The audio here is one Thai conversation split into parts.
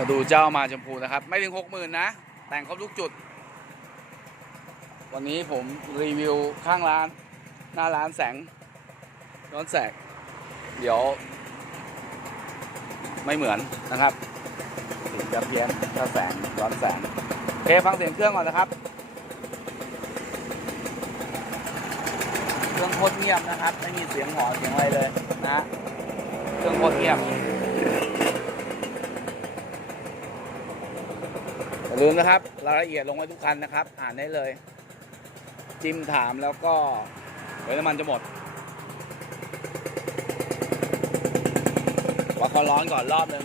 มาดูเจ้ามาชมพูนะครับ ไม่ถึงหกหมื่นนะ แต่งครบทุกจุด วันนี้ผมรีวิวข้างร้าน หน้าร้านแสงย้อนแสง เดี๋ยว ไม่เหมือนนะครับสีจะเพี้ยนถ้าแสงย้อนแสงโอเคฟังเสียงเครื่องก่อนนะครับ เครื่องโคตรเงียบนะครับ ไม่มีเสียงหอเสียงอะไรเลยนะฮะเครื่องโคตรเงียบ อย่า ลืมนะครับรายละเอียดลงไว้ทุกคันนะครับ อ่านได้เลย จิ้มถามแล้วก็เดี๋ยวน้ำมันจะหมดว่าเขาร้อนก่อนรอบนึง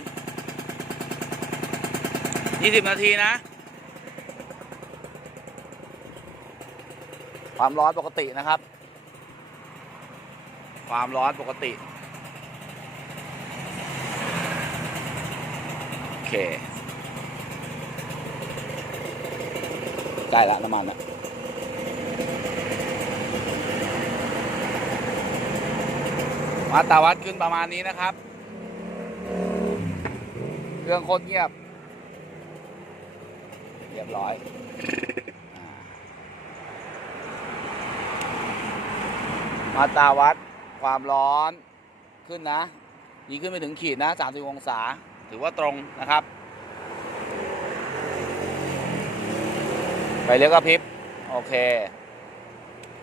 20นาทีนะ ความร้อนปกตินะครับ ความร้อนปกติ โอเค ใก ล้ละน้ำมันอะมาตาวัดขึ้นประมาณนี้นะครับ เครื่องโคตรเงียบ เรียบร้อยอมาตาวัดความร้อนขึ้นนะยิงขึ้นไปถึงขีดนะ 30 องศา ถือว่าตรงนะครับ ไปเลี้ยวกระพริบ โอเค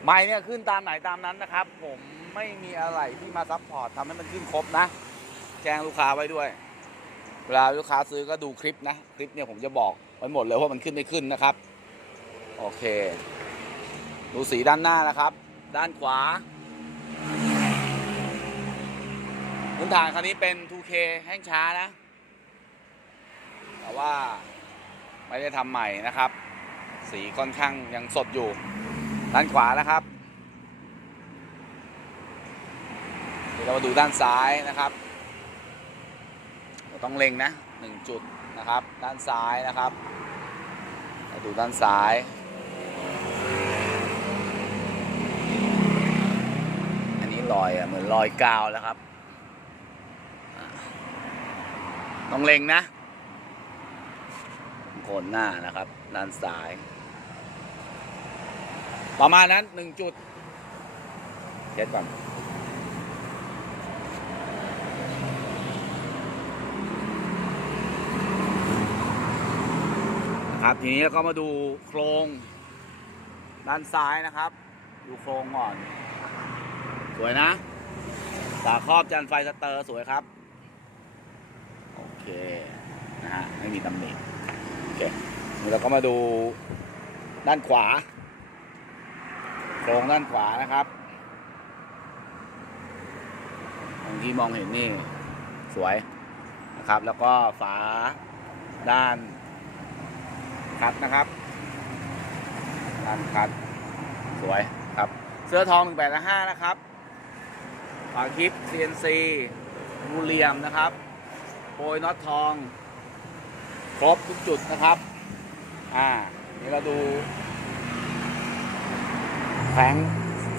ไม้เนี่ยขึ้นตามไหนตามนั้นนะครับ ผมไม่มีอะไรที่มาซับพอร์ตทำให้มันขึ้นครบนะ แจ้งลูกค้าไว้ด้วย เวลาลูกค้าซื้อก็ดูคลิปนะ คลิปเนี่ยผมจะบอกไว้หมดเลยว่ามันขึ้นไม่ขึ้นนะครับ โอเค ดูสีด้านหน้านะครับ ด้านขวาพื้นฐานคันนี้เป็น 2K แห้งช้านะ แต่ว่าไม่ได้ทำใหม่นะครับ สีค่อนข้างยังสดอยู่ ด้านขวานะครับ เดี๋ยวเรามาดูด้านซ้ายนะครับเราต้องเล็งนะหนึ่งจุดนะครับ ด้านซ้ายนะครับมาดูด้านซ้ายอันนี้รอยอเหมือนรอยกาวแล้วครับ ต้องเล็งนะโคนหน้านะครับ ด้านซ้าย ประมาณนั้นหนึ่งจุดเช็ดก่อนครับทีนี้ก็มาดูโครงด้านซ้ายนะครับ ดูโครงก่อน สวยนะสาครอบจันไฟสเตอร์สวยครับ โอเค นะฮะ ไม่มีตำหนิโอเคเราก็มาดูด้านขวา โครงด้านขวานะครับตรงที่มองเห็นนี่สวยนะครับ แล้วก็ฝาด้านคัดนะครับด้านคัดสวยครับ เสื้อทอง 185 นะครับฝาคลิป CNC บูเลียมนะครับโปรยน็อตทอง ครบทุกจุดนะครับ อ่า นี่เราดู แผง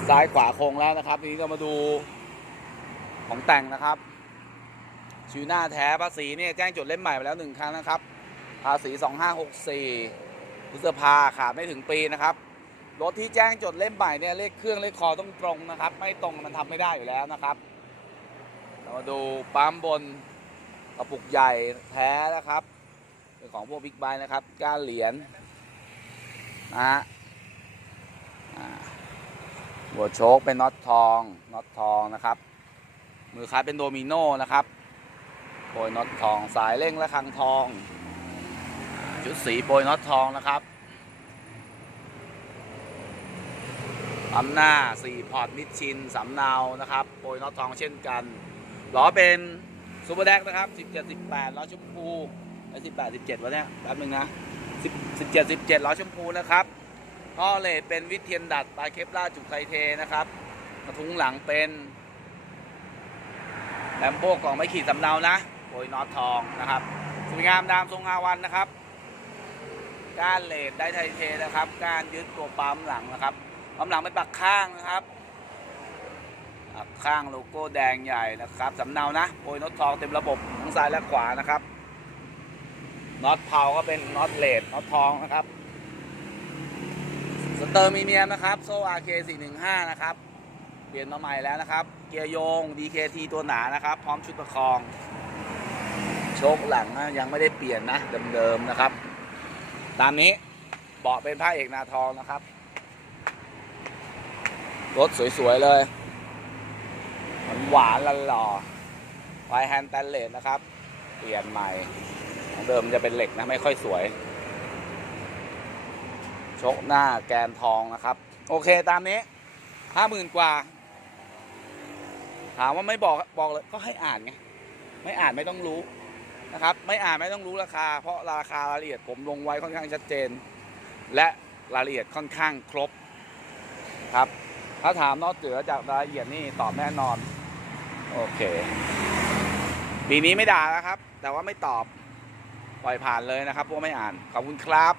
ซ้ายขวาโครงแล้วนะครับทีนี้เรามาดูของแต่งนะครับชิวหน้าแท้ภาษีเนี่ยแจ้งจดเล่มใหม่ไปแล้วหนึ่งครั้งนะครับ ภาษี 2564พฤษภาขาดไม่ถึงปีนะครับรถที่แจ้งจดเล่มใหม่เนี่ยเลขเครื่องเลขคอต้องตรงนะครับ ไม่ตรงมันทำไม่ได้อยู่แล้วนะครับเรามาดูปั๊มบนกระปุกใหญ่แท้นะครับเป็นของพวกบิ๊กไบค์นะครับก้านเหรียญนะฮะอ่า หัวโชคเป็นน็อตทองน็อตทองนะครับ มือค้าเป็นโดมิโนนะครับโปรยน็อตทองสายเร่งและคังทอง ชุดสีโปรยน็อตทองนะครับปั๊มหน้า4พอร์ตมิดชินสำเนานะครับโปรยน็อตทองเช่นกันล้อเป็นซูเปอร์แดกนะครับ17 18ล้อชมพูไอ้18 17วะเนี่ยแป๊บนึงนะ10 17 17ล้อชมพูนะครับ ท่อเลดเป็นวิเทียนดัดปลายเคปล่าจุกไทเทนะครับกระทุ้งหลังเป็นแลมโบกล่องไม่ขีดสำเนานะโอยน็อตทองนะครับสวยงามดามทรงอาวันนะครับ ก้านเลดได้ไทเทนะครับก้านยึดตัวปั๊มหลังนะครับปั๊มหลังเป็นปักข้างนะครับปักข้างโลโก้แดงใหญ่นะครับสำเนานะโอยน็อตทองเต็มระบบทั้งซ้ายและขวานะครับน็อตเพาก็เป็นน็อตเลดน็อตทองนะครับ สเตอร์มีเนียมนะครับ โซ่ RK 415 นะครับ เปลี่ยนมาใหม่แล้วนะครับ เกียร์โยง DKT ตัวหนานะครับ พร้อมชุดประคอง โชคหลังนะยังไม่ได้เปลี่ยนนะเดิมๆนะครับ ตามนี้เบาะเป็นผ้าเอกนาทองนะครับ รถสวย ๆ เลยมันหวานละหล่อไฟแฮนด์แตนเลสนะครับ เปลี่ยนใหม่ของเดิมจะเป็นเหล็กนะ ไม่ค่อยสวย ชกหน้าแกนทองนะครับ โอเคตามนี้ห้าหมื่นกว่า ถามว่าไม่บอกบอกเลยก็ให้อ่านไงไม่อ่านไม่ต้องรู้นะครับ ไม่อ่านไม่ต้องรู้ราคา เพราะราคารายละเอียดผมลงไว้ค่อนข้างชัดเจน และรายละเอียดค่อนข้างครบครับ ถ้าถามนอกเหนือจากรายละเอียดนี่ตอบแน่นอน โอเคปีนี้ไม่ด่าแล้วครับ แต่ว่าไม่ตอบปล่อยผ่านเลยนะครับเพราะว่าไม่อ่านขอบคุณครับ